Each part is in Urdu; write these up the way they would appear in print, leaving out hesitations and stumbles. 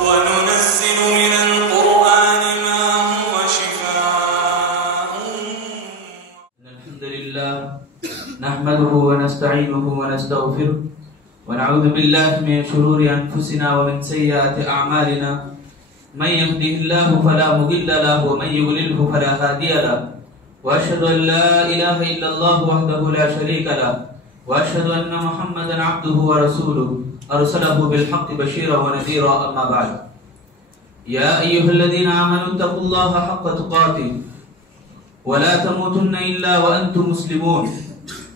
وننزل من القرآن ما هو شفاء. الحمد لله نحمده ونستعينه ونستغفره ونعوذ بالله من شرور أنفسنا ومن سيئات أعمالنا. من يهده الله فلا مضل له ومن يضلل فلا هادي له. وأشهد أن لا إله إلا الله وحده لا شريك له وأشهد أن محمدا عبده ورسوله أرسله بالحق بشيرا ونذيرا. أما بعد، يا أيها الذين آمنوا اتقوا الله حق تقاته ولا تموتن إلا وأنتم مسلمون.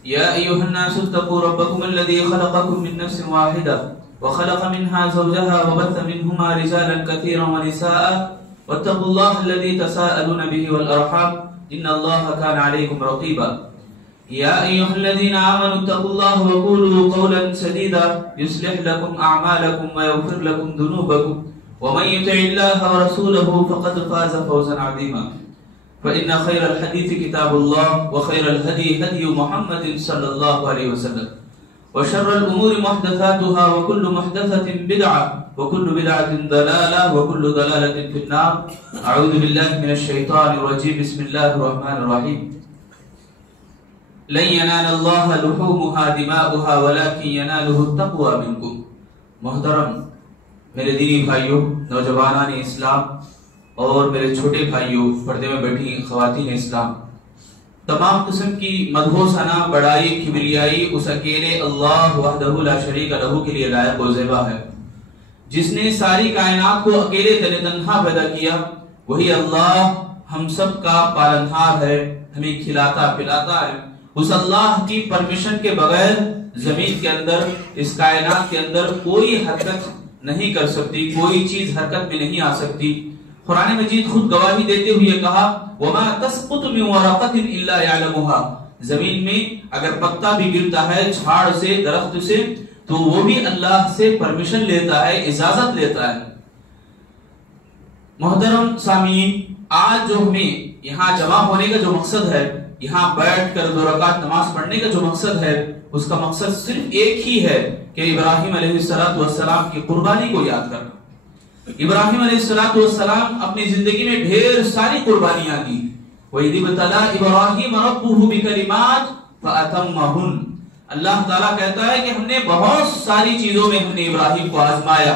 يا أيها الناس اتقوا ربكم الذي خلقكم من نفس واحدة وخلق منها زوجها وبث منهما رجالا كثيرا ونساء واتقوا الله الذي تساءلون به والأرحام إن الله كان عليكم رقيبا. يا أيها الذين آمنوا اتقوا الله وقولوا قولا سديدا يصلح لكم أعمالكم ويغفر لكم ذنوبكم ومن يطع الله ورسوله فقد فاز فوزا عظيما. فإن خير الحديث كتاب الله وخير الهدي هدي محمد صلى الله عليه وسلم وشر الأمور محدثاتها وكل محدثة بدعة وكل بدعة ضلالة وكل ضلالة في النار. أعوذ بالله من الشيطان الرجيم. بسم الله الرحمن الرحيم. لن ينال الله لحومها دماؤها ولكن يناله التقوى منكم. محترم میرے دینی بھائیوں، نوجوانان اسلام اور میرے چھوٹے بھائیوں، پردے میں بیٹھی خواتین اسلام، تمام قسم کی مدح و ثنا، بڑائی، کبریائی اس اکیلے اللہ وحدہ لا شریک لہ کے لیے لائق و زیبا ہے، جس نے ساری کائنات کو اکیلے تن تنہا پیدا کیا. وہی اللہ ہم سب کا پالنہار ہے، ہمیں کھلاتا پلاتا ہے. اس اللہ کی پرمیشن کے بغیر زمین کے اندر، اس کائنات کے اندر کوئی حرکت نہیں کر سکتی، کوئی چیز حرکت میں نہیں آ سکتی. قرآن مجید خود گواہی دیتے ہوئے کہا وَمَا تَسْقُطُ مِنْ وَرَقَةٍ إِلَّا يَعْلَمُهَا. زمین میں اگر پتا بھی گرتا ہے جھاڑ سے، درخت سے، تو وہ بھی اللہ سے پرمیشن لیتا ہے، اجازت لیتا ہے. محترم سامعین، آج جو ہمیں یہاں جمع ہونے کا جو مقصد ہے، یہاں بیٹھ کر 2 رکعت نماز پڑھنے کا جو مقصد ہے، اس کا مقصد صرف ایک ہی ہے کہ ابراہیم علیہ السلام کی قربانی کو یاد کرنا. ابراہیم علیہ السلام اپنی زندگی میں ڈھیر ساری قربانیاں دی. وَإِذِ ابْتَلَىٰ إِبْرَاهِيمَ رَبُّهُ بِكَلِمَاتٍ فَأَتَمَّهُنَّ. اللہ تعالیٰ کہتا ہے کہ ہم نے بہت ساری چیزوں میں ہم نے ابراہیم کو آزمایا،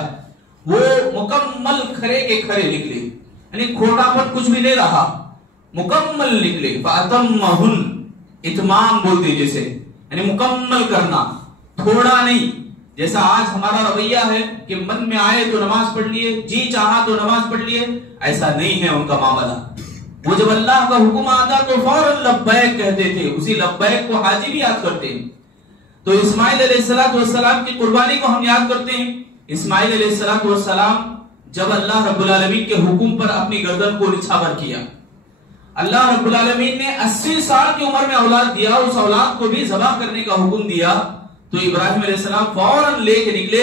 وہ مکمل کھرے کے کھرے نکلے، یعنی کھوٹا پن کچھ بھی نہیں رہا، مکمل نکلے. فَأَتَمَّهُنَّ، اتمام بولتے جیسے، یعنی مکمل کرنا، تھوڑا نہیں. جیسا آج ہمارا رویہ ہے کہ من میں آئے تو نماز پڑھ لیے، جی چاہا تو نماز پڑھ لیے، ایسا نہیں ہے ان کا معاملہ. وہ جب اللہ کا حکم آتا تو فوراً لبیک کہتے تھے، اسی لبیک کو حاجی بھی یاد کرتے ہیں. تو اسماعیل علیہ السلام کی قربانی کو ہم یاد کرتے ہیں. اسماعیل علیہ السلام جب اللہ رب العالمین کے حکم پر اپنی گردن کو نچھاور کیا، اللہ رب العالمین نے 80 سال کی عمر میں اولاد دیا، اس اولاد کو بھی ذبح کرنے کا حکم دیا. تو ابراہیم علیہ السلام فوراً لے کے نکلے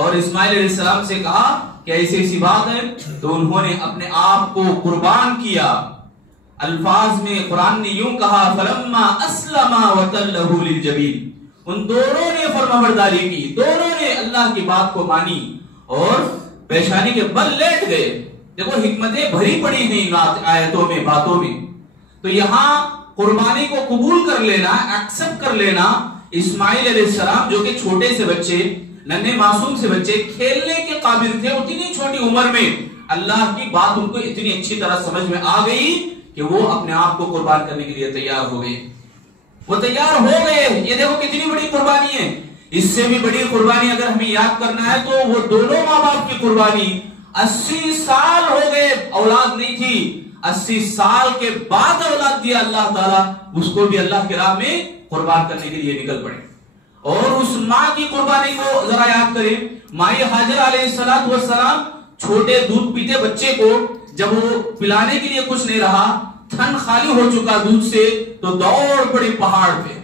اور اسماعیل علیہ السلام سے کہا کہ ایسی بات ہے. تو انہوں نے اپنے آپ کو قربان کیا. الفاظ میں قرآن نے یوں کہا فَلَمَّا أَسْلَمَا وَتَلَّهُ لِلْجَبِينِ. ان دونوں نے فرمانبرداری کی، دونوں نے اللہ کی بات کو مانی اور پیشانی کے بل لیٹ گئے. دیکھو حکمتیں بھری پڑی ہیں آیتوں میں، باتوں میں. تو یہاں قربانی کو قبول کر لینا، ایکسپٹ کر لینا. اسماعیل علیہ السلام جو کہ چھوٹے سے بچے، ننھے معصوم سے بچے، کھیلنے کے قابل تھے، اتنی چھوٹی عمر میں اللہ کی بات ان کو اتنی اچھی طرح سمجھ میں آ گئی کہ وہ اپنے آپ کو قربان کرنے کے لیے تیار ہو گئے. وہ تیار ہو گئے. یہ دیکھو کتنی بڑی قربانی ہے. اس سے بھی بڑی قربانی اگر ہمیں یاد کرنا ہے تو وہ دونوں ماں باپ کی قربانی. 80 سال ہو گئے اولاد نہیں تھی، 80 سال کے بعد اولاد دیا اللہ تعالیٰ، اس کو بھی اللہ کی راہ میں قربان کرنے کے لیے نکل پڑے. اور اس ماں کی قربانی کو ذرا یاد کریں. مائی ہاجر علیہ السلام چھوٹے دودھ پیتے بچے کو جب وہ پلانے کے لیے کچھ نہیں رہا، تھن خالی ہو چکا دودھ سے، تو دوڑ پڑی پہاڑ پہ.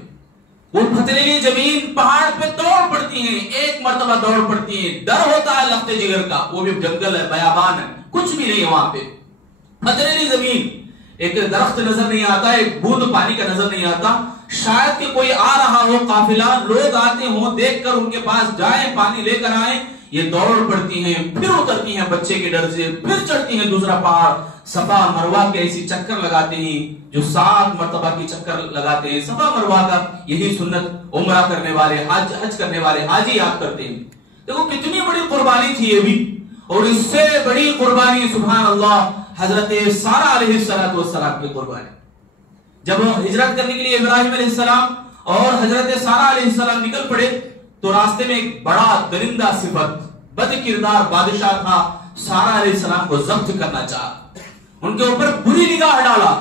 وہ پتھریلی زمین پہاڑ پہ دوڑ پڑتی ہیں، ایک مرتبہ دوڑ پڑتی ہیں. ڈر ہوتا ہے لخت جگر کا، وہ بھی جنگل ہے، بیابان ہے، کچھ بھی نہیں ہے وہاں پہ، پتھریلی زمین. ایک درخت نظر نہیں آتا، ایک بوند پانی کا نظر نہیں آتا. شاید کہ کوئی آ رہا ہو قافلہ، لوگ آتے ہوں، دیکھ کر ان کے پاس جائیں، پانی لے کر آئیں. یہ دوڑ پڑتی ہیں، پھر اترتی ہیں بچے کے ڈر سے، پھر چڑھتی ہیں دوسرا پہاڑ صفا مروہ کے، ایسی چکر لگاتے ہیں جو 7 مرتبہ کی چکر لگاتے ہیں صفا مروہ کا. یہی سنت عمرہ کرنے والے، حج کرنے والے حاجی یاد کرتے ہیں. دیکھو کتنی بڑی قربانی تھی یہ بھی. اور اس سے بڑی قربانی سبحان اللہ حضرت سارہ علیہ السلام کی قربانی. جب ہجرت کرنے کے لیے ابراہیم علیہ السلام اور حضرت سارہ علیہ السلام نکل پڑے تو راستے میں ایک بڑا درندہ صفت بد کردار بادشاہ تھا. سارہ علیہ السلام کو ضبط کرنا چاہا، ان کے اوپر بری نگاہ ڈالا،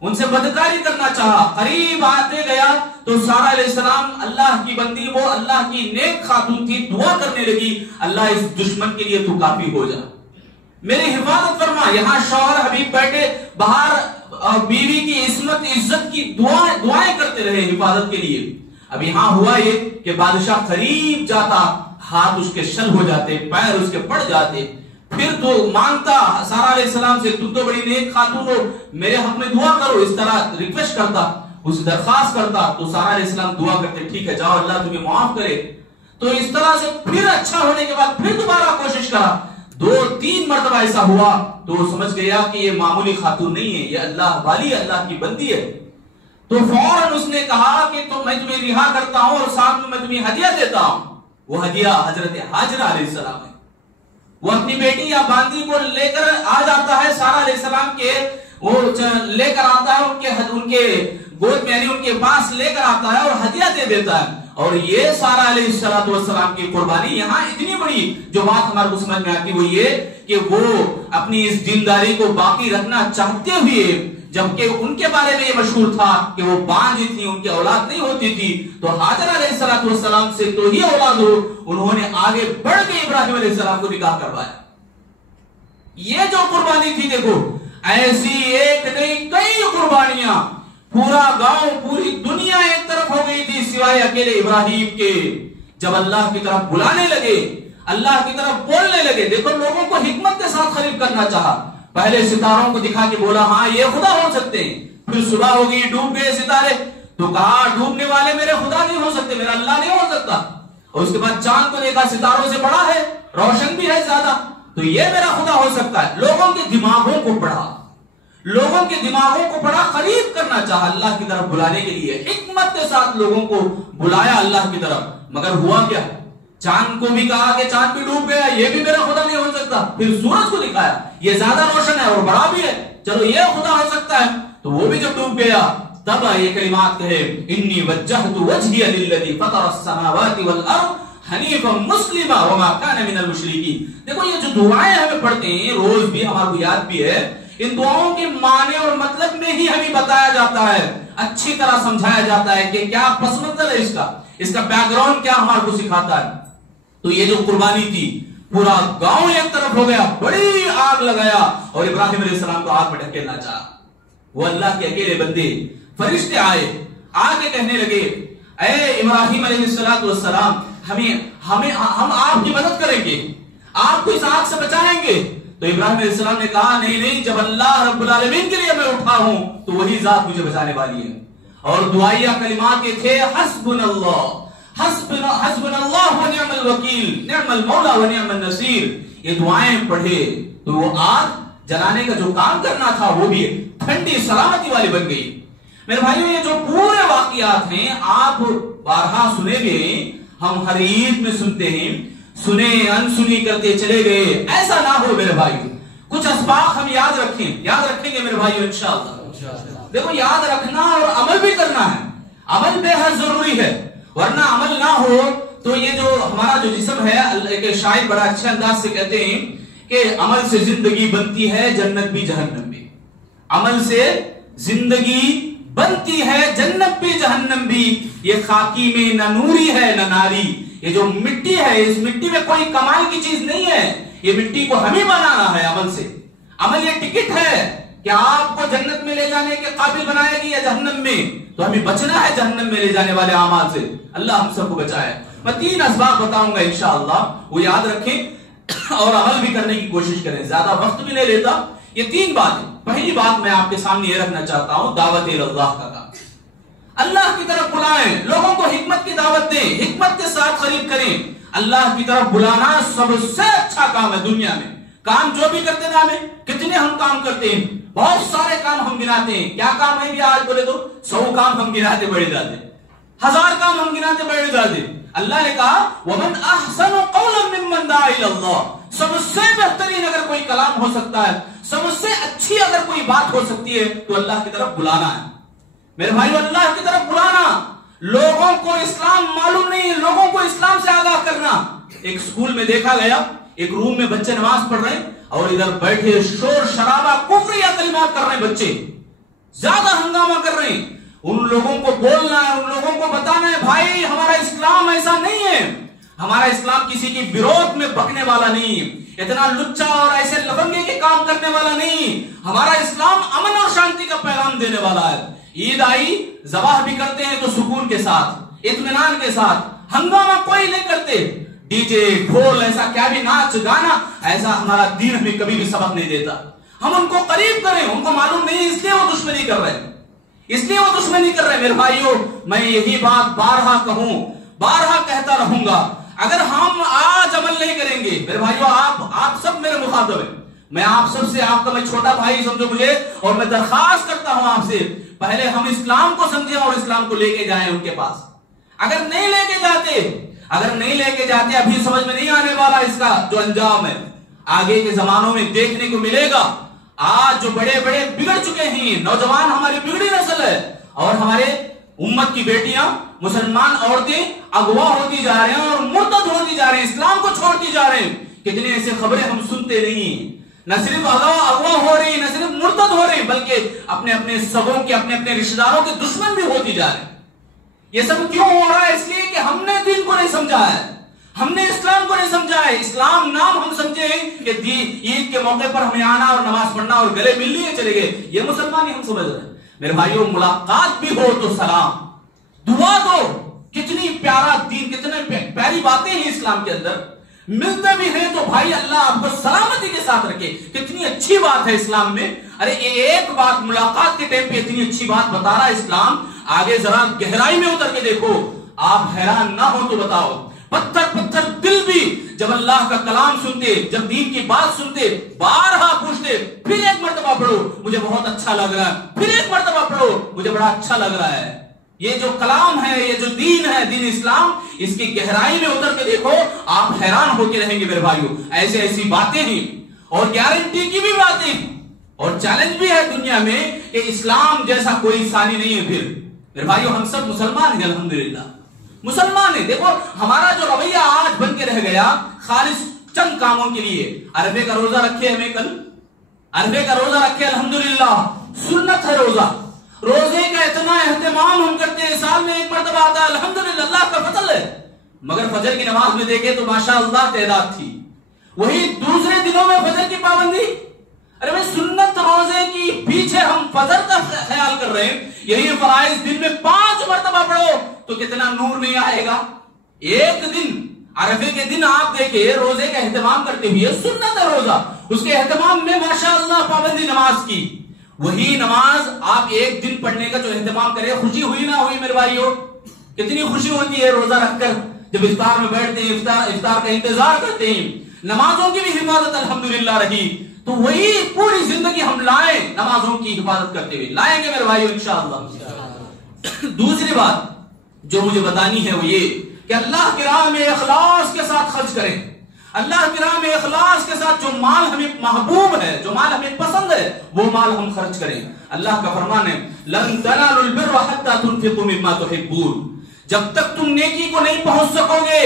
ان سے بدکاری کرنا چاہا. قریب آتے گیا تو سارہ علیہ السلام اللہ کی بندی، وہ اللہ کی نیک خاتون تھی، دعا کرنے لگی اللہ اس دشمن کے لیے تو کافی ہو جا، میری حفاظت فرما. یہاں شوہر حبیب بیٹھے باہر بیوی کی عصمت عزت کی دعائیں کرتے رہے حفاظت کے لیے. اب یہاں ہوا یہ کہ بادشاہ قریب جاتا، ہاتھ اس کے شل ہو جاتے، پیر اس کے پڑ جاتے. پھر تو مانگتا سارہ علیہ السلام سے تم تو بڑی نیک خاتون ہو، میرے حق میں دعا کرو، اس طرح ریکویسٹ کرتا، اس درخواست کرتا. تو سارہ علیہ السلام دعا کرتے ٹھیک ہے جاؤ اللہ تمہیں معاف کرے. تو اس طرح سے پھر اچھا ہونے کے بعد پھر دوبارہ کوشش کرا. 2-3 مرتبہ ایسا ہوا تو وہ سمجھ گیا کہ یہ معمولی خاتون نہیں ہے، یہ اللہ والی، اللہ کی بندی ہے. تو فوراً اس نے کہا کہ تو میں تمہیں رہا کرتا ہوں اور ساتھ میں تمہیں ہدیہ دیتا ہوں. وہ ہدیہ حضرت ہاجرہ علیہ السلام ہے. وہ اپنی بیٹی یا باندی کو لے کر آ جاتا ہے سارہ علیہ السلام کے، وہ لے کر آتا ہے ان کے گود میں، یعنی ان کے پاس لے کر آتا ہے اور ہدیہ دے دیتا ہے. اور یہ سارہ علیہ السلام کی قربانی یہاں اتنی بڑی جو بات ہمارے کو سمجھ میں آتی وہ یہ کہ وہ اپنی اس دینداری کو باقی رکھنا چاہتے ہوئے، جبکہ ان کے بارے میں یہ مشہور تھا کہ وہ بانجھ تھی، ان کی اولاد نہیں ہوتی تھی، تو حاجرہ علیہ السلام سے تو ہی اولاد ہو، انہوں نے آگے بڑھ کے ابراہیم علیہ السلام کو نکاح کروایا. یہ جو قربانی تھی دیکھو، ایسی ایک نہیں کئی قربانیاں، پورا گاؤں پوری دنیا ایک طرف ہو گئی تھی سوائے اکیلے ابراہیم کے. جب اللہ کی طرف بلانے لگے، اللہ کی طرف بولنے لگے، دیکھو لوگوں کو حکمت کے ساتھ قریب کرنا چاہا. پہلے ستاروں کو دکھا کے بولا ہاں یہ خدا ہو سکتے ہیں. پھر صبح ہو گئی، ڈوب گئے ستارے، تو کہا ڈوبنے والے میرے خدا نہیں ہو سکتے، میرا اللہ نہیں ہو سکتا. اور اس کے بعد چاند کو دیکھا، ستاروں سے بڑا ہے، روشن بھی ہے زیادہ، تو یہ میرا خدا ہو سکتا ہے. لوگوں کے دماغوں کو پڑھا، لوگوں کے دماغوں کو بڑا قریب کرنا چاہا اللہ کی طرف بلانے کے لیے، حکمت کے ساتھ لوگوں کو بلایا اللہ کی طرف. مگر ہوا کیا؟ چاند کو بھی کہا کہ چاند بھی ڈوب گیا، یہ بھی میرا خدا نہیں ہو سکتا. پھر سورج کو دکھایا، یہ زیادہ روشن ہے اور بڑا بھی ہے، چلو یہ خدا ہو سکتا ہے. تو وہ بھی جب ڈوب گیا تب یہ کلمات کہے انی وجہت وجہی للذی فطر السماوات والارض حنیفا مسلما وما کان من المشرکین. دیکھو یہ جو دعائیں ہمیں پڑھتے ہیں روز بھی، ہمارے کو یاد بھی ہے، ان دعاؤں کے معنی اور مطلب میں ہی ہمیں بتایا جاتا ہے، اچھی طرح سمجھایا جاتا ہے کہ کیا پس منظر ہے اس کا بیک گراؤنڈ کیا ہمارے کو سکھاتا ہے. تو یہ جو قربانی تھی پورا گاؤں ایک طرف ہو گیا، بڑی آگ لگایا اور ابراہیم علیہ السلام کو آگ میں ڈھکیلنا چاہا. وہ اللہ کے اکیلے بندے، فرشتے آئے، آگے کہنے لگے اے ابراہیم علیہ السلام ہم آپ کی مدد کریں گے، آپ کو اس آگ سے بچائیں گے. تو ابراہیم علیہ السلام نے کہا نہیں، جب اللہ رب العالمین کے لیے میں اٹھا ہوں تو وہی ذات مجھے بچانے والی ہے. اور دعائیہ کلمات یہ تھے حسبنا اللہ و نعم الوکیل، نعم المولا و نعم النصیر. یہ دعائیں پڑھے تو وہ آگ جلانے کا جو کام کرنا تھا وہ بھی ٹھنڈی سلامتی والی بن گئی. میرے بھائیو یہ جو پورے واقعات ہیں آپ بارہا سنے گئے، ہم ہر عید میں سنتے ہیں، سنے انسنی کرتے چلے گئے، ایسا نہ ہو میرے بھائیو. کچھ اسباق ہم یاد رکھیں گے میرے بھائیو انشاءاللہ. دیکھو یاد رکھنا اور عمل بھی کرنا ہے، عمل بے حد ضروری ہے، ورنہ عمل نہ ہو تو یہ جو ہمارا جو جسم ہے، ایک شاعر بڑا اچھے انداز سے کہتے ہیں کہ عمل سے زندگی بنتی ہے جنت بھی جہنم بھی. عمل سے زندگی بنتی ہے جنت بھی جہنم بھی. یہ خاکی میں نہ نوری ہے نہ ناری. یہ جو مٹی ہے اس مٹی میں کوئی کمال کی چیز نہیں ہے، یہ مٹی کو ہمیں بنانا ہے عمل سے. عمل یہ ٹکٹ ہے کہ آپ کو جنت میں لے جانے کے قابل بنائے گی یا جہنم میں. تو ہمیں بچنا ہے جہنم میں لے جانے والے اعمال سے. اللہ ہم سب کو بچائے. میں 3 اسباب بتاؤں گا انشاءاللہ، وہ یاد رکھیں اور عمل بھی کرنے کی کوشش کریں. زیادہ وقت بھی نہیں لیتا. یہ 3 باتیں. پہلی بات میں آپ کے سامنے یہ رکھنا چاہتا ہوں، دعوت اللہ کا کام. اللہ کی طرف بلائیں، لوگوں کو حکمت کی دعوت دیں، حکمت کے ساتھ قریب کریں. اللہ کی طرف بلانا سب سے اچھا کام ہے دنیا میں. کام جو بھی کرتے نا ہمیں, کتنے ہم کام کرتے ہیں, بہت سارے کام ہم گناتے ہیں. کیا کام ہے بھی آج بولے تو 100 کام ہم گناتے بڑے جاتے, 1000 کام ہم گناتے بڑے جاتے. اللہ نے کہا وَمَنْ أَحْسَنُ قَوْلًا مِّمَّنْ دَعَا إِلَى اللَّهِ, سب سے بہترین اگر کوئی کلام ہو سکتا ہے, سب سے اچھی اگر کوئی بات ہو سکتی ہے تو اللہ کی طرف بلانا ہے. میرے بھائیو, اللہ کی طرف بلانا, لوگوں کو اسلام معلوم نہیں, لوگوں کو اسلام سے آگاہ کرنا. ایک سکول میں دیکھا گیا, ایک روم میں بچے نماز پڑھ رہے ہیں اور ادھر بیٹھے شور شرابہ کفریہ کلمات کر رہے ہیں, بچے زیادہ ہنگامہ کر رہے ہیں. ان لوگوں کو بولنا ہے, ان لوگوں کو بتانا ہے بھائی ہمارا اسلام ایسا نہیں ہے, ہمارا اسلام کسی کی وروਧ میں بکنے والا نہیں, اتنا لچا اور ایسے لفنگے کے کام کرنے والا نہیں. ہمارا اسلام امن اور شانتی کا پیغام دینے والا ہے. عید آئی, ذبح بھی کرتے ہیں تو سکون کے ساتھ, اطمینان کے ساتھ, ہنگامہ کوئی نہیں کرتے. ڈی جے ڈھول ایسا کیا بھی ناچ گانا, ایسا ہمارا دین ہمیں کبھی بھی سبق نہیں دیتا. ہم ان کو قریب کریں, ان کو معلوم نہیں اس لیے وہ دشمنی کر رہے ہیں, اس لیے وہ دشمنی کر رہے ہیں. میرے بھائیو, میں یہی بات بارہا کہوں, بارہا کہتا رہوں گا, اگر ہم آج عمل نہیں کریں گے, میرے بھائیو آپ سب میرے مخاطب ہیں, میں آپ سب سے, آپ کا میں چھوٹا بھائی سمجھو مجھے, اور میں درخواست کرتا ہوں آپ سے, پہلے ہم اسلام کو سمجھیں اور اسلام کو لے کے جائیں ان کے پاس. اگر نہیں لے کے جاتے ابھی سمجھ میں نہیں آنے والا اس کا جو انجام ہے, آگے کے زمانوں میں دیکھنے کو ملے گا. آج جو بڑے بڑے بگڑ چکے ہیں نوجوان, ہماری بگڑی نسل ہے, اور ہمارے امت کی بیٹیاں, مسلمان عورتیں اغوا ہوتی جا رہے ہیں اور مرتد ہوتی جا رہے ہیں, اسلام کو چھوڑتی جا رہے ہیں. کتنی ایسی خبریں ہم سنتے نہیں, نہ صرف اغوا ہو رہی, نہ صرف مرتد ہو رہی, بلکہ اپنے اپنے سگوں کے, اپنے اپنے رشتہ داروں کے دشمن بھی ہوتی جا رہے ہیں. یہ سب کیوں ہو رہا ہے؟ اس لیے کہ ہم نے دین کو نہیں سمجھا ہے, ہم نے اسلام کو نہیں سمجھا ہے. اسلام نام ہم سمجھے کہ عید کے موقع پر ہمیں آنا اور نماز پڑھنا اور گلے مل لیے چلے گئے, یہ مسلمان ہی ہم سمجھ رہے ہیں. میرے بھائیوں, ملاقات بھی ہو تو سلام, دعا دو, کتنی پیارا دین, کتنے پیاری باتیں ہیں اسلام کے اندر. ملتے بھی ہیں تو بھائی اللہ آپ کو سلامتی کے ساتھ رکھے, کتنی اچھی بات ہے اسلام میں. ارے ایک بات ملاقات کے ٹائم پہ اتنی اچھی بات بتا رہا ہے اسلام, آگے ذرا گہرائی میں اتر کے دیکھو, آپ حیران نہ ہو تو بتاؤ. پتھر دل بھی جب اللہ کا کلام سنتے, جب دین کی بات سنتے, بارہا پوچھتے, پھر ایک مرتبہ پڑھو مجھے بہت اچھا لگ رہا ہے, پھر ایک مرتبہ پڑھو مجھے بڑا اچھا لگ رہا ہے. یہ جو کلام ہے, یہ جو دین ہے, دین اسلام, اس کی گہرائی میں اتر کے دیکھو, آپ حیران ہو کے رہیں گے. میرے بھائیوں, ایسی باتیں ہیں اور گارنٹی کی بھی باتیں, اور چیلنج بھی ہے دنیا میں کہ اسلام جیسا کوئی ثانی نہیں ہے. پھر میرے بھائیوں, ہم سب مسلمان ہیں, الحمدللہ مسلمان ہیں. دیکھو ہمارا جو رویہ آج بن کے رہ گیا خالص چند کاموں کے لیے. عرفے کا روزہ رکھے ہمیں, کل عرفے کا روزہ رکھے, الحمدللہ سنت ہے روزہ. روزے کا اتنا اہتمام ہم کرتے ہیں, سال میں ایک مرتبہ آتا ہے, الحمدللہ اللہ کا فضل ہے. مگر فجر کی نماز میں دیکھے تو ماشاءاللہ تعداد تھی, وہی دوسرے دنوں میں فجر کی پابندی. ارے بھائی, سنت روزے کی پیچھے ہم فجر کا خیال کر رہے ہیں, یہی فرائض دن میں 5 مرتبہ پڑھو تو کتنا نور نہیں آئے گا. ایک دن عرفے کے دن آپ دیکھیں روزے کا اہتمام کرتے ہوئے, سنت ہے روزہ, اس کے اہتمام میں ماشاءاللہ پابندی نماز کی. وہی نماز آپ ایک دن پڑھنے کا جو اہتمام کرے, خوشی ہوئی نہ ہوئی میرے بھائیوں؟ کتنی خوشی ہوتی ہے روزہ رکھ کر, جب افطار میں بیٹھتے ہیں, افطار کا انتظار کرتے ہیں. نمازوں کی بھی حفاظت الحمدللہ رہی, تو وہی پوری زندگی ہم لائیں نمازوں کی حفاظت کرتے ہوئے, لائیں گے میرے بھائیوں انشاءاللہ. دوسری بات جو مجھے بتانی ہے وہ یہ کہ اللہ کی راہ میں اخلاص کے ساتھ خرچ کریں. اللہ کی راہ میں اخلاص کے ساتھ جو مال ہمیں محبوب ہے, جو مال ہمیں پسند ہے, وہ مال ہم خرچ کریں. اللہ کا فرمان ہے لن تنالوا البر حتى تنفقوا مما تحبون. جب تک تم نیکی کو نہیں پہنچ سکو گے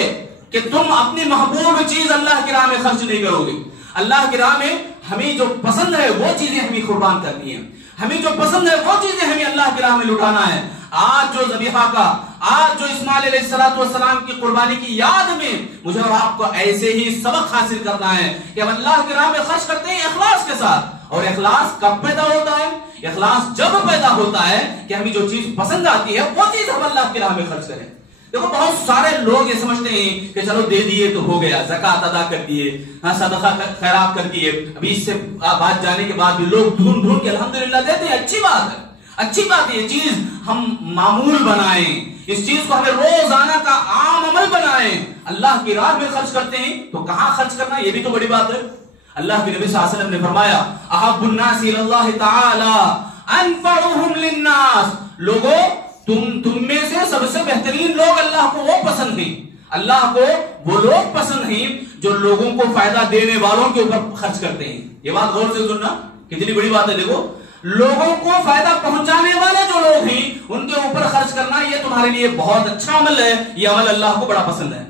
کہ تم اپنی محبوب چیز اللہ کی راہ میں خرچ نہیں کرو گے. اللہ کی راہ میں ہمیں جو پسند ہے وہ چیزیں ہمیں قربان کرنی ہیں, ہمیں جو پسند ہے وہ چیزیں ہمیں اللہ کی راہ میں لٹانا ہے. آج جو ذبیحہ کا, آج جو اسماعیل علیہ السلام کی قربانی کی یاد میں مجھے اور آپ کو ایسے ہی سبق حاصل کرنا ہے کہ ہم اللہ کی راہ میں خرچ کرتے ہیں اخلاص کے ساتھ. اور اخلاص کب پیدا ہوتا ہے؟ اخلاص جب پیدا ہوتا ہے کہ ہمیں جو چیز پسند آتی ہے وہ چیز ہم اللہ کی راہ میں خرچ کریں. دیکھو بہت سارے لوگ یہ سمجھتے ہیں کہ چلو دے دیے تو ہو گیا, زکات ادا کر دیے, صدقہ خیرات کر دیے. ابھی اس سے بات جانے کے بعد بھی لوگ ڈھونڈ کے الحمدللہ دیتے ہیں. اچھی بات ہے, اچھی بات ہے, یہ چیز ہم معمول بنائیں, اس چیز کو ہمیں روزانہ کا عام عمل بنائیں. اللہ کی راہ میں خرچ کرتے ہیں تو کہاں خرچ کرنا، یہ بھی تو بڑی بات ہے. اللہ کے نبی صلی اللہ علیہ وسلم نے فرمایا احب الناس الی اللہ تعالی انفعهم للناس. لوگوں تم میں سے سب سے بہترین لوگ اللہ کو وہ پسند ہیں، اللہ کو وہ لوگ پسند ہیں جو لوگوں کو فائدہ دینے والوں کے اوپر خرچ کرتے ہیں. یہ بات غور سے سننا، کتنی بڑی بات ہے. دیکھو لوگوں کو فائدہ پہنچانے والے جو لوگ ہیں ان کے اوپر خرچ کرنا یہ تمہارے لیے بہت اچھا عمل ہے، یہ عمل اللہ کو بڑا پسند ہے.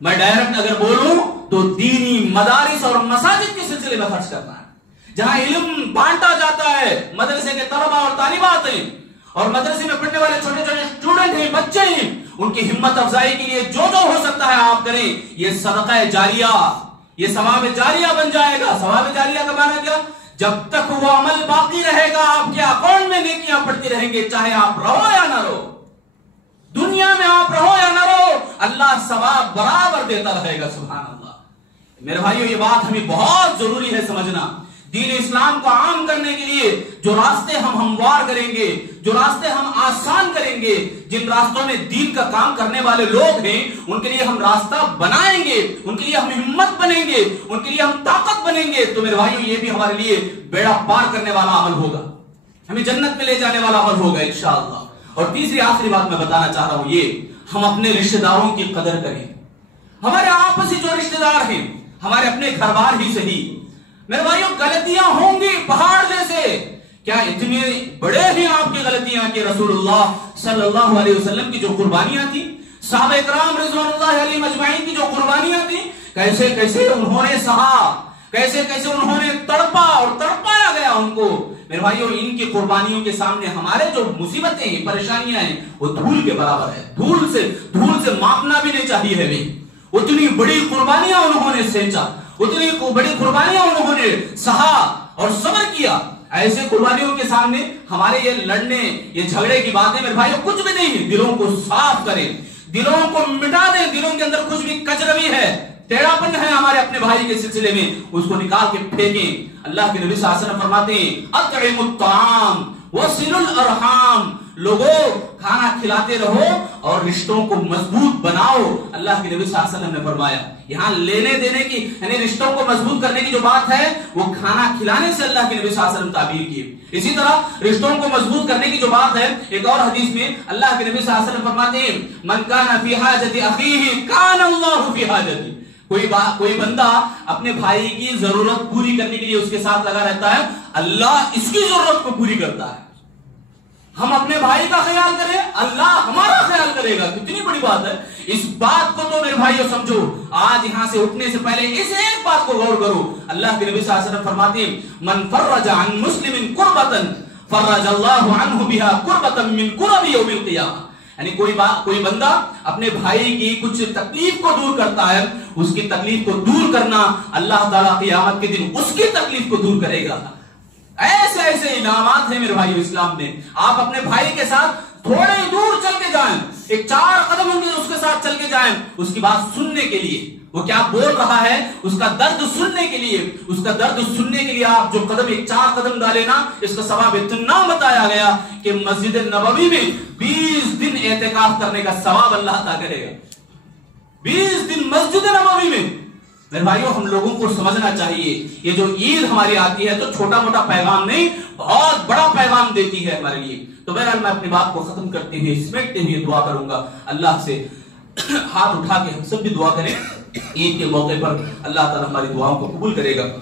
میں ڈائریکٹ اگر بولوں تو دینی مدارس اور مساجد کے سلسلے میں خرچ کرنا ہے، جہاں علم بانٹا جاتا ہے، مدرسے کے طلبہ اور طالبات ہیں اور مدرسے میں پڑھنے والے چھوٹے چھوٹے اسٹوڈنٹ ہیں، بچے ہیں، ان کی ہمت افزائی کے لیے جو ہو سکتا ہے آپ کریں. یہ صدقہ جاریہ، یہ ثواب جاریہ بن جائے گا. ثواب جاریہ کا معنی کیا؟ جب تک وہ عمل باقی رہے گا آپ کے اکاؤنٹ میں نیکیاں پڑتی رہیں گے، چاہے آپ رہو یا نہ رہو، دنیا میں آپ رہو یا نہ رہو، اللہ ثواب برابر دیتا رہے گا. سبحان اللہ. میرے بھائیو یہ بات ہمیں بہت ضروری ہے سمجھنا. دین اسلام کو عام کرنے کے لیے جو راستے ہم ہموار کریں گے، جو راستے ہم آسان کریں گے، جن راستوں میں دین کا کام کرنے والے لوگ ہیں ان کے لیے ہم راستہ بنائیں گے، ان کے لیے ہم ہمت بنیں گے، ان کے لیے ہم طاقت بنیں گے، تو میرے بھائیو یہ بھی ہمارے لیے بیڑا پار کرنے والا عمل ہوگا، ہمیں جنت میں لے جانے والا عمل ہوگا انشاءاللہ. اور تیسری آخری بات میں بتانا چاہ رہا ہوں، یہ ہم اپنے رشتہ داروں کی قدر کریں. ہمارے آپسی جو رشتہ دار ہیں، ہمارے اپنے گھر بار ہی صحیح، میرے بھائیوں غلطیاں ہوں گی پہاڑ جیسے. کیا اتنی بڑے ہیں آپ کی غلطیاں کہ رسول اللہ صلی اللہ علیہ وسلم کی جو قربانیاں تھیں، صحابہ اکرام رضوان اللہ علیہم اجمعین کی جو قربانیاں تھیں، کیسے کیسے انہوں نے سہا، کیسے کیسے انہوں نے تڑپا اور تڑپایا گیا ان کو. میرے بھائیوں ان کی قربانیوں کے سامنے ہمارے جو مصیبتیں ہیں، پریشانیاں ہیں، وہ دھول کے برابر ہے. دھول سے ماپنا بھی نہیں چاہیے ہمیں. اتنی بڑی قربانیاں انہوں نے سینچا، اتنی بڑی قربانیاں انہوں نے سہا اور صبر کیا. ایسے قربانیوں کے سامنے ہمارے یہ لڑنے، یہ جھگڑے کی باتیں میرے بھائیوں کچھ بھی نہیں. دلوں کو صاف کریں، دلوں کو مٹا دیں. دلوں کے اندر کچھ بھی کجروی ہے، ٹیڑھا پن ہے ہمارے اپنے بھائی کے سلسلے میں، اس کو نکال کے پھینکیں. اللہ کے نبی صلی اللہ علیہ وسلم فرماتے ہیں اطعموا الطعام وصلوا الارحام. لوگوں کھانا کھلاتے رہو اور رشتوں کو مضبوط بناؤ. اللہ کے نبی صلی اللہ علیہ وسلم نے فرمایا. یہاں لینے دینے کی یعنی رشتوں کو مضبوط کرنے کی جو بات ہے وہ کھانا کھلانے سے اللہ کے نبی صلی اللہ علیہ وسلم تعبیر کی. اسی طرح رشتوں کو مضبوط کرنے کی جو بات ہے، ایک اور حدیث میں اللہ کے نبی صلی اللہ علیہ وسلم فرماتے ہیں من کان فی حاجت اخیہ کان اللہ فی حاجتہ. کوئی بندہ اپنے بھائی کی ضرورت پوری کرنے کے لیے اس کے ساتھ لگا رہتا ہے، اللہ اس کی ضرورت کو پوری کرتا ہے. ہم اپنے بھائی کا خیال کریں، اللہ ہمارا خیال کرے گا. کتنی بڑی بات ہے. اس بات کو تو میرے بھائیو سمجھو. آج یہاں سے اٹھنے سے پہلے اس ایک بات کو غور کرو. اللہ کے نبی صلی اللہ علیہ وسلم فرماتے ہیں من فرج عن مسلم کربتا فرج اللہ عنہ بها کربتا من کرب یوم القیامہ. یعنی کوئی بندہ اپنے بھائی کی کچھ تکلیف کو دور کرتا ہے، اس کی تکلیف کو دور کرنا اللہ تعالیٰ قیامت کے دن اس کی تکلیف کو دور کرے گا. ایسے ایسے انعامات ہیں میرے بھائی اسلام نے. آپ اپنے بھائی کے ساتھ تھوڑے دور چل کے جائیں، ایک 4 قدم اس کے ساتھ چل کے جائیں، اس کی بات سننے کے لیے، وہ کیا بول رہا ہے اس کا درد سننے کے لیے. اس کا درد سننے کے لیے آپ جو قدم 4 قدم ڈالے نا، اس کا ثواب اتنا بتایا گیا کہ مسجد نبوی میں 20 دن اعتکاف کرنے کا ثواب اللہ عطا کرے گا. 20 دن مسجد نبوی میں. میرے بھائیوں ہم لوگوں کو سمجھنا چاہیے یہ جو عید ہماری آتی ہے تو چھوٹا موٹا پیغام نہیں، بہت بڑا پیغام دیتی ہے ہمارے لیے. تو بہرحال میں اپنی بات کو ختم کرتے ہوئے سمیٹتے ہوئے دعا کروں گا. اللہ سے ہاتھ اٹھا کے ہم سب بھی دعا کریں. عید کے موقع پر اللہ تعالیٰ ہماری دعاؤں کو قبول کرے گا.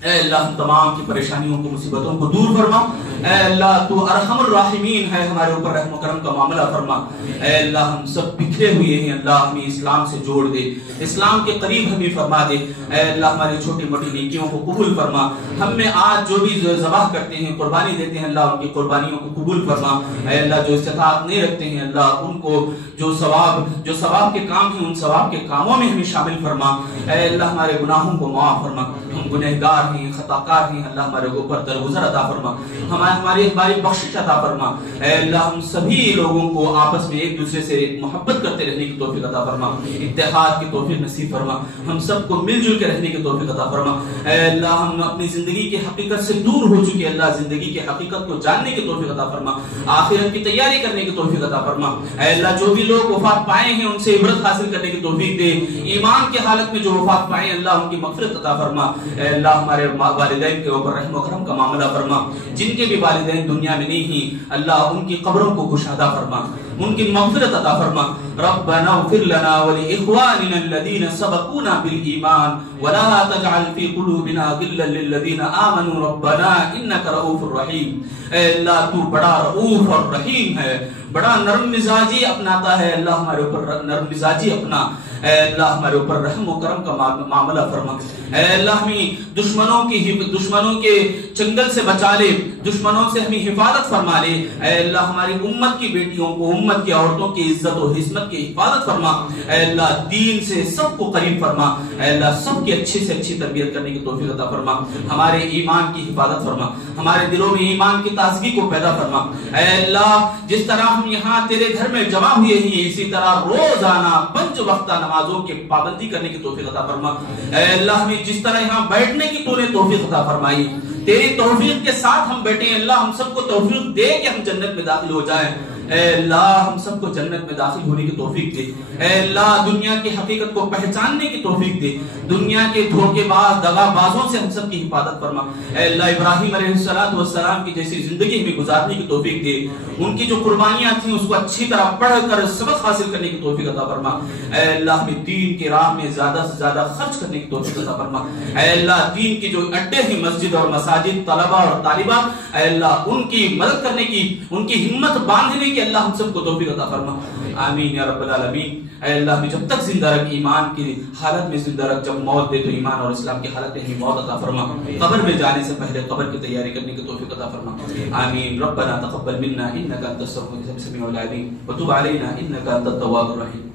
اے اللہ تمام کی پریشانیوں کو، مصیبتوں کو دور فرما. اے اللہ تو ارحم الراحمین ہے، ہمارے اوپر رحم و کرم کا معاملہ فرما. اے اللہ ہم سب بکھرے ہوئے ہیں، اللہ ہمیں اسلام سے جوڑ دے، اسلام کے قریب ہمیں فرما دے. اے اللہ ہماری چھوٹی موٹی نیکیوں کو قبول فرما. ہم میں آج جو بھی ذبح کرتے ہیں، قربانی دیتے ہیں، اللہ ان کی قربانیوں کو قبول فرما. اے اللہ جو استطاعت نہیں رکھتے ہیں، اللہ ان کو جو ثواب کے کام ہیں ان ثواب کے کاموں میں ہمیں شامل فرما. اے اللہ ہمارے گناہوں کو معاف فرما. ہم گنہگار ہیں، خطاکار ہیں، اللہ ہمارے اوپر درگزر عطا فرما. ہمارے ہماری بخشش عطا فرما۔ اے اللہ ہم سبھی لوگوں کو آپس میں ایک دوسرے سے محبت کرتے رہنے کی توفیق عطا فرما، اتحاد کی توفیق نصیب فرما، ہم سب کو مل جل کے رہنے کی توفیق عطا فرما۔ اے اللہ ہم اپنی زندگی کی حقیقت سے دور ہو چکے، اللہ زندگی کی حقیقت کو جاننے کی توفیق عطا فرما، آخرت کی تیاری کرنے کی توفیق عطا فرما۔ اے اللہ جو بھی لوگ وفات پائے ہیں ان سے عبرت حاصل کرنے کی توفیق دے، ایمان کی حالت میں جو وفات پائے اللہ ان کی مغفرت عطا فرما۔ اے اللہ ہمارے والدین کے اوپر رحم و کرم کا معاملہ فرما، جن کے بھی والدین دنیا میں نہیں ہیں اللہ ان کی قبروں کو کشادہ فرما، ان کی مغفرت عطا فرما۔ ربنا اغفر لنا ولاخواننا الذين سبقونا بالایمان ولا تجعل في قلوبنا غلا للذين آمنوا ربنا انك رؤوف رحیم۔ اے اللہ تو بڑا رؤوف اور رحیم ہے، بڑا نرم مزاجی اپناتا ہے، اللہ ہمارے اوپر نرم مزاجی اپنا، اے اللہ ہمارے اوپر رحم و کرم کا معاملہ فرما۔ اے اللہ ہمیں دشمنوں کے چنگل سے بچا لے، دشمنوں سے ہمیں حفاظت فرما لے۔ اے اللہ ہماری امت کی بیٹیوں کو، امت کی عورتوں کی عزت و عصمت کی حفاظت فرما۔ اے اللہ دین سے سب کو قریب فرما، اے اللہ سب کی اچھی سے اچھی تربیت کرنے کی توفیق عطا فرما، ہمارے ایمان کی حفاظت فرما، ہمارے دلوں میں ایمان کی تازگی کو پیدا فرما۔ اے اللہ جس طرح ہم یہاں تیرے گھر میں جمع ہوئے ہیں اسی طرح روزانہ 5 وقتہ نمازوں کی پابندی کرنے کی توفیق عطا فرما۔ اے اللہ ہمیں جس طرح یہاں بیٹھنے کی تو نے توفیق عطا فرمائی، تیری توفیق کے ساتھ ہم بیٹھے ہیں، اللہ ہم سب کو توفیق دے کہ ہم جنت میں داخل ہو جائیں۔ اے اللہ ہم سب کو جنت میں داخل ہونے کی توفیق دے۔ اے اللہ دنیا کی حقیقت کو پہچاننے کی توفیق دے، دنیا کے دھوکے باز دغا بازوں سے ہم سب کی حفاظت فرما۔ اے اللہ ابراہیم علیہ السلام کی جیسی زندگی ہمیں گزارنے کی توفیق دے، ان کی جو قربانیاں تھیں اس کو اچھی طرح پڑھ کر سبق حاصل کرنے کی توفیق عطا فرما۔ اے اللہ ہمیں دین کی راہ میں زیادہ سے زیادہ خرچ کرنے کی توفیق عطا فرما۔ اے اللہ دین کی جو اڈے ہیں مسجد اور مساجد، طلبہ اور طالبات، اے اللہ ان کی مدد کرنے کی، ان کی ہمت باندھنے کی اللہ ہم سب کو توفیق عطا فرما۔ آمین یا رب العالمین۔ اے اللہ ہمیں جب تک زندہ رکھ، ایمان کی حالت میں زندہ رکھ، جب موت دے تو ایمان اور اسلام کی حالت میں ہمیں موت عطا فرما، قبر میں جانے سے پہلے قبر کی تیاری کرنے کی توفیق عطا فرما۔ آمین۔ ربنا تقبل منا انک انت السمیع العلیم وتب علینا انک انت التواب الرحیم۔